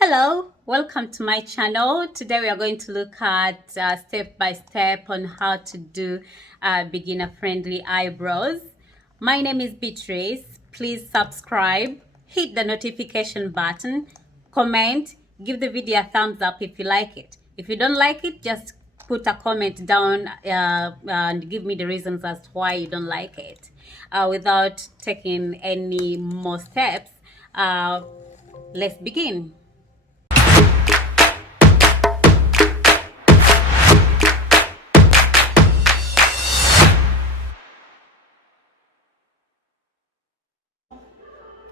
Hello, welcome to my channel. Today we are going to look at step by step on how to do beginner friendly eyebrows. My name is Beatrice. Please subscribe, hit the notification button, comment, give the video a thumbs up if you like it. If you don't like it, just put a comment down and give me the reasons as to why you don't like it. Without taking any more steps, let's begin.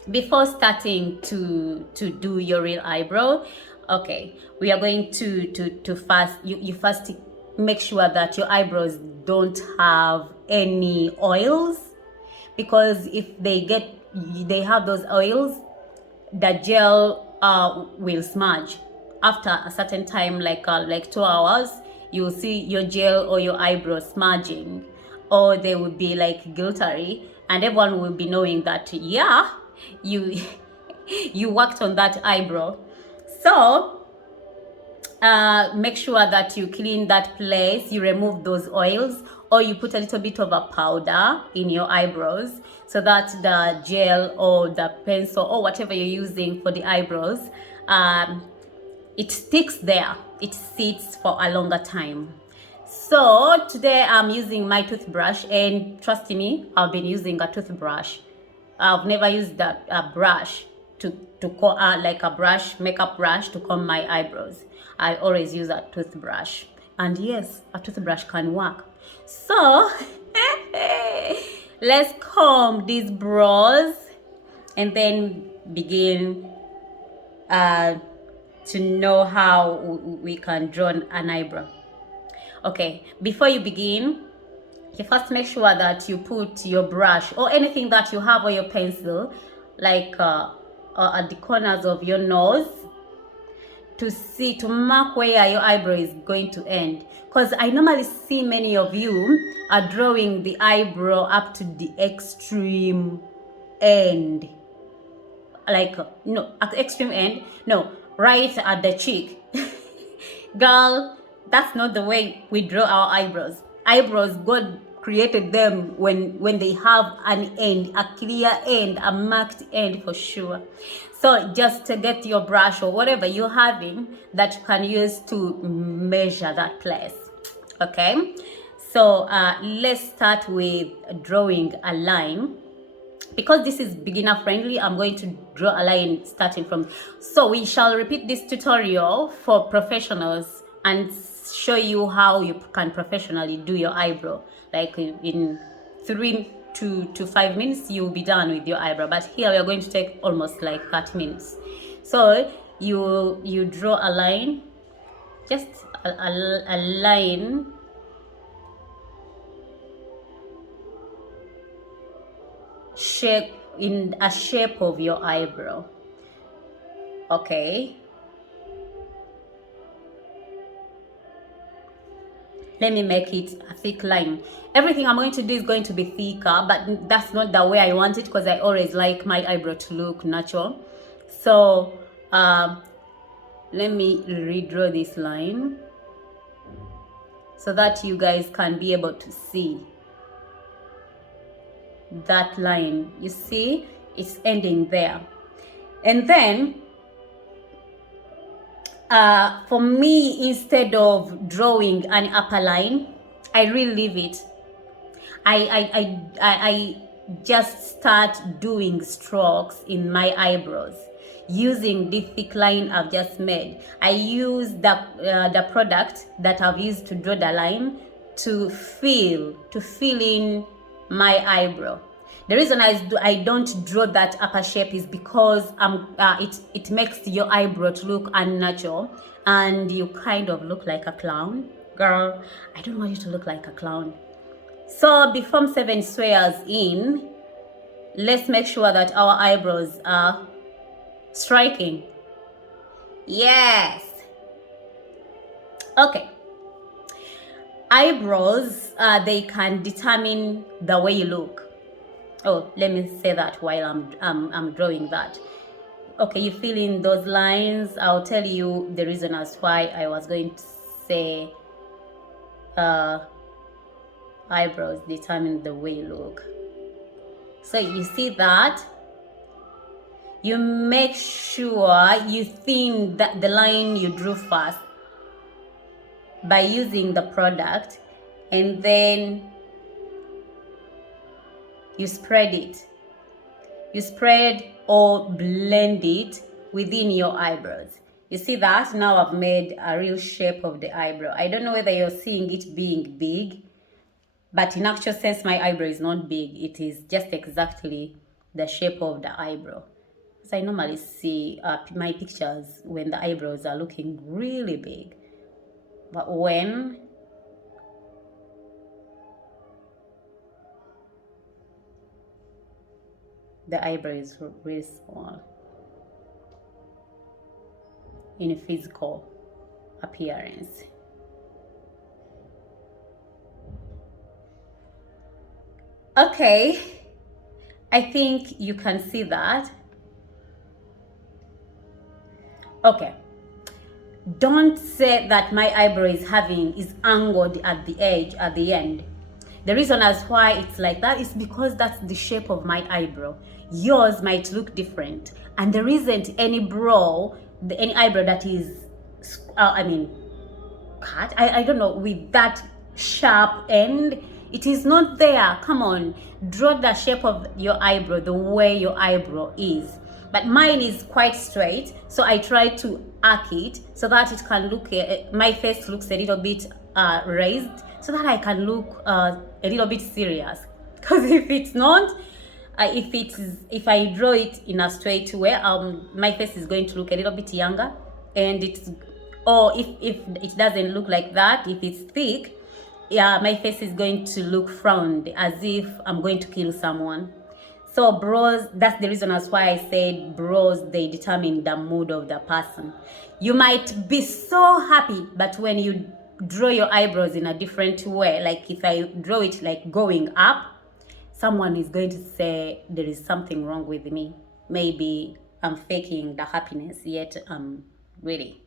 Before starting to do your real eyebrow, okay, we are going to first you first make sure that your eyebrows don't have any oils, because if they have those oils, the gel will smudge after a certain time, like 2 hours. You'll see your gel or your eyebrow smudging, or they will be like glittery, and everyone will be knowing that, yeah, you you worked on that eyebrow. So make sure that you clean that place, you remove those oils, or you put a little bit of a powder in your eyebrows so that the gel or the pencil or whatever you're using for the eyebrows, it sticks there, it sits for a longer time. So today I'm using my toothbrush, and trust me, I've been using a toothbrush. I've never used a brush like a brush, makeup brush, to comb my eyebrows. I always use a toothbrush, and yes, a toothbrush can work. So let's comb these brows and then begin to know how we can draw an eyebrow. Okay, before you begin, you first make sure that you put your brush or anything that you have, or your pencil, like at the corners of your nose, to mark where your eyebrow is going to end. Because I normally see many of you are drawing the eyebrow up to the extreme end, like no, at the extreme end, no, right at the cheek. Girl, that's not the way we draw our eyebrows. Eyebrows, God created them when they have an end, a clear end, a marked end for sure. So just to get your brush or whatever you're having that you can use to measure that place. Okay, so let's start with drawing a line. Because this is beginner friendly, I'm going to draw a line starting from. So we shall repeat this tutorial for professionals and show you how you can professionally do your eyebrow. Like in 3 to 5 minutes, you'll be done with your eyebrow. But here we are going to take almost like 30 minutes. So you draw a line, just a line. Shape in a shape of your eyebrow. Okay, let me make it a thick line. Everything I'm going to do is going to be thicker, but that's not the way I want it, because I always like my eyebrow to look natural. So let me redraw this line so that you guys can be able to see that line. You see, it's ending there. And then for me, instead of drawing an upper line, I really leave it. I just start doing strokes in my eyebrows using the thick line I've just made. I use the product that I've used to draw the line to fill in my eyebrow. The reason I don't draw that upper shape is because it makes your eyebrow to look unnatural, and you kind of look like a clown. Girl, I don't want you to look like a clown. So before 7 squares in, let's make sure that our eyebrows are striking. Yes. Okay. Eyebrows, they can determine the way you look. Oh, let me say that while I'm drawing that. okay, you fill in those lines. I'll tell you the reason as why I was going to say eyebrows determine the way you look. So you see that you make sure you thin that the line you drew first by using the product, and then you spread it. You spread or blend it within your eyebrows. You see that? Now I've made a real shape of the eyebrow. I don't know whether you're seeing it being big, but in actual sense, my eyebrow is not big. It is just exactly the shape of the eyebrow. Because I normally see my pictures when the eyebrows are looking really big. But when the eyebrow is really small in a physical appearance. Okay, I think you can see that. Okay, don't say that my eyebrow is angled at the edge, at the end. The reason as why it's like that is because that's the shape of my eyebrow. Yours might look different, and there isn't any any eyebrow that is, cut. I don't know, with that sharp end. It is not there. Come on, draw the shape of your eyebrow the way your eyebrow is. But mine is quite straight, so I try to arc it so that it can look, my face looks a little bit raised, so that I can look a little bit serious. Because if it's not, if I draw it in a straight way, my face is going to look a little bit younger, and or if it doesn't look like that, if it's thick, yeah, my face is going to look frowned, as if I'm going to kill someone. So brows, that's the reason as why I said brows, they determine the mood of the person. You might be so happy, but when you draw your eyebrows in a different way, like if I draw it like going up, someone is going to say there is something wrong with me. Maybe I'm faking the happiness, yet really,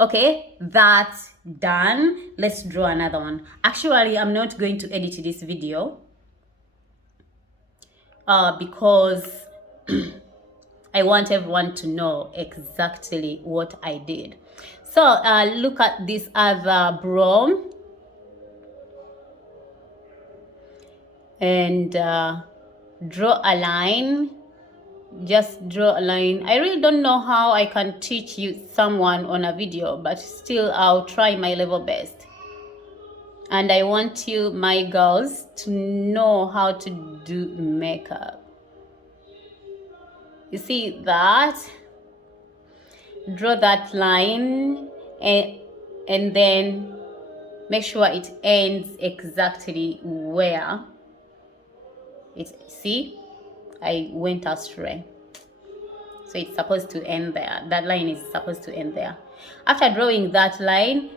Okay, that's done. Let's draw another one. Actually, I'm not going to edit this video because I want everyone to know exactly what I did. So look at this other brow and draw a line. Just draw a line. I really don't know how I can teach you someone on a video, but still I'll try my level best. And I want you, my girls, to know how to do makeup. You see that? Draw that line and then make sure it ends exactly where see, I went astray. So it's supposed to end there. That line is supposed to end there. After drawing that line,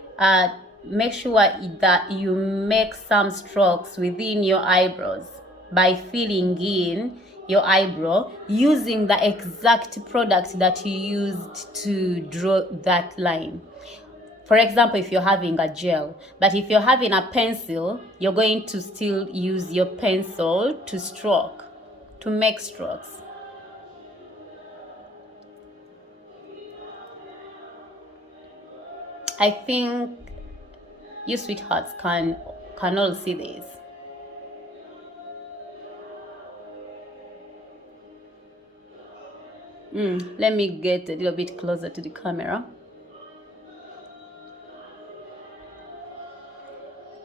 make sure that you make some strokes within your eyebrows by filling in your eyebrow using the exact product that you used to draw that line. For example, if you're having a gel, but if you're having a pencil, you're going to still use your pencil to make strokes. I think you sweethearts can all see this. Let me get a little bit closer to the camera.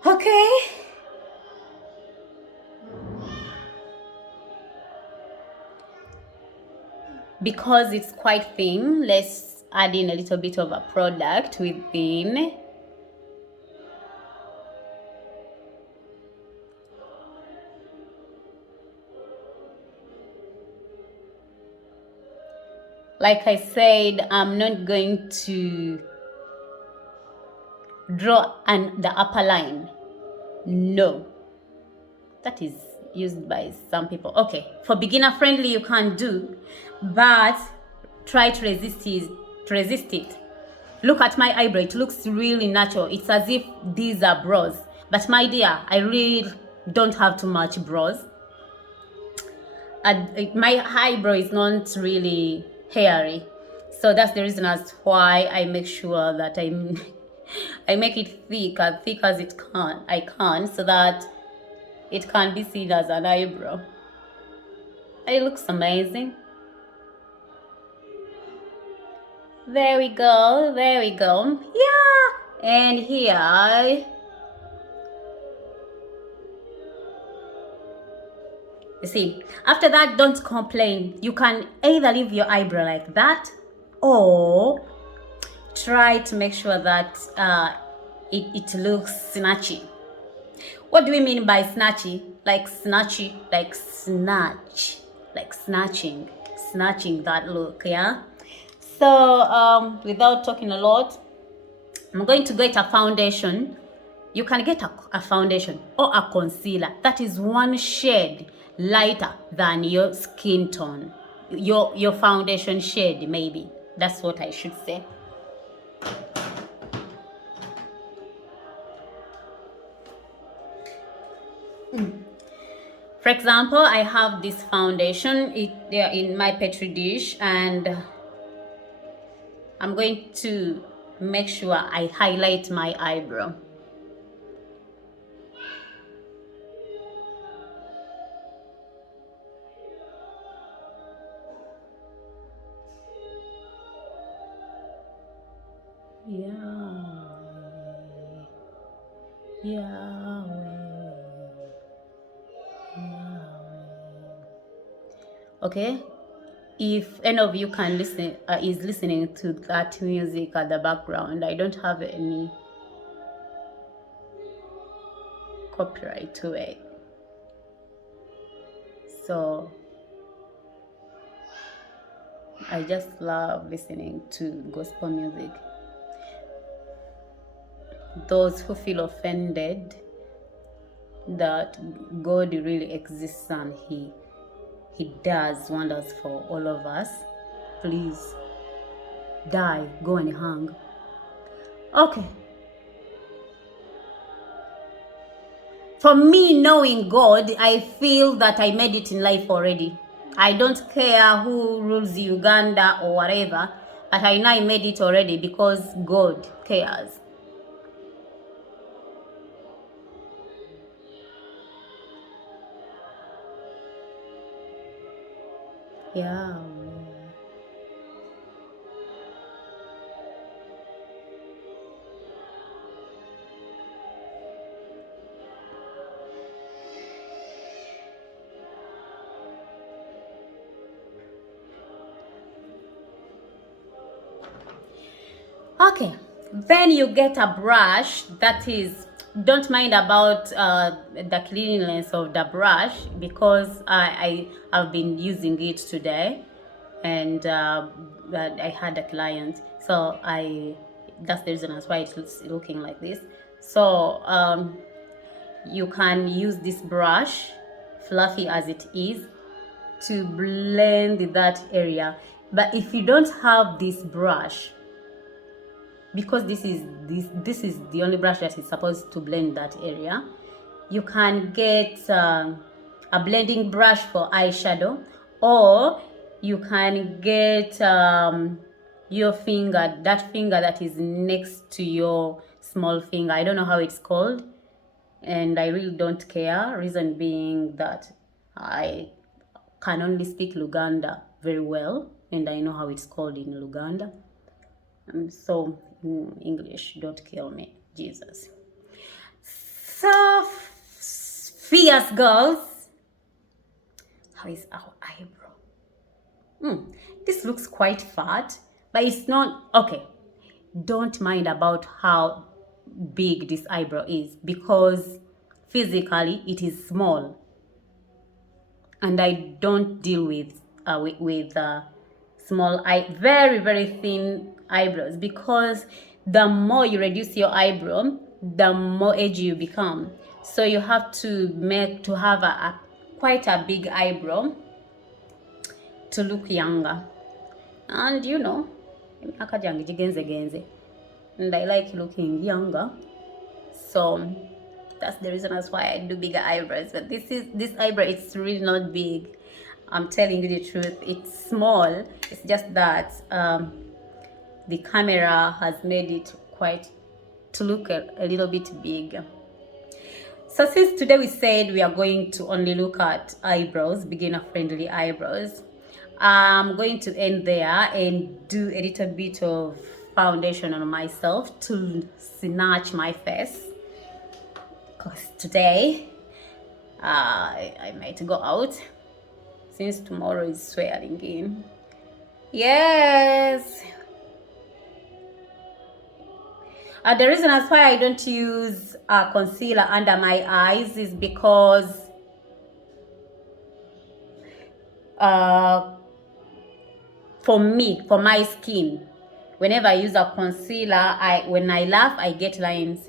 Okay. Because it's quite thin, let's add in a little bit of a product within. Like I said, I'm not going to draw the upper line. No. That is, used by some people. Okay, for beginner friendly you can do, but try to resist it. Look at my eyebrow, it looks really natural. It's as if these are brows, but my dear, I really don't have too much brows. My eyebrow is not really hairy, so that's the reason as why I make sure that I make it thick as I can, so that it can be seen as an eyebrow. It looks amazing. There we go, yeah. And here, you see, after that, don't complain. You can either leave your eyebrow like that, or try to make sure that it looks snatchy. What do we mean by snatchy? Like snatchy, like snatch, like snatching that look, yeah? So without talking a lot, I'm going to get a foundation. You can get a foundation or a concealer that is one shade lighter than your skin tone, your foundation shade, maybe. That's what I should say. For example, I have this foundation in my petri dish, and I'm going to make sure I highlight my eyebrow. Okay, if any of you can listen, is listening to that music at the background, I don't have any copyright to it, so I just love listening to gospel music. Those who feel offended that God really exists and He does wonders for all of us, please die, go and hang. Okay. For me, knowing God, I feel that I made it in life already. I don't care who rules Uganda or whatever, but I know I made it already because God cares. Yeah. Okay, then you get a brush that is, don't mind about the cleanliness of the brush, because I have been using it today, and I had a client, so that's the reason as why it's looking like this. So you can use this brush, fluffy as it is, to blend that area. But if you don't have this brush, because this is the only brush that is supposed to blend that area, you can get a blending brush for eyeshadow, or you can get your finger, that finger that is next to your small finger. I don't know how it's called, and I really don't care. Reason being that I can only speak Luganda very well, and I know how it's called in Luganda. So English, don't kill me, Jesus. So fierce girls, how is our eyebrow? This looks quite fat, but it's not okay. Don't mind about how big this eyebrow is, because physically it is small, and I don't deal with small very very thin eyebrows, because the more you reduce your eyebrow, the more edgy you become. So you have to have quite a big eyebrow to look younger. And you know, and I like looking younger, so that's the reason as why I do bigger eyebrows. But this eyebrow, it's really not big. I'm telling you the truth, it's small. It's just that the camera has made it quite to look a little bit big. So since today we said we are going to only look at eyebrows, beginner friendly eyebrows, I'm going to end there and do a little bit of foundation on myself to snatch my face, because today I might go out since tomorrow is swearing in. Yes. The reason as why I don't use concealer under my eyes is because for me, for my skin, whenever I use a concealer, when I laugh, I get lines.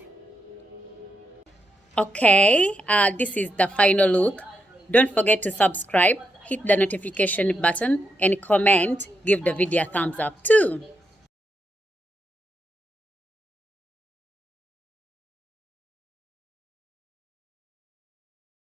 Okay, this is the final look. Don't forget to subscribe, hit the notification button, and comment. Give the video a thumbs up too.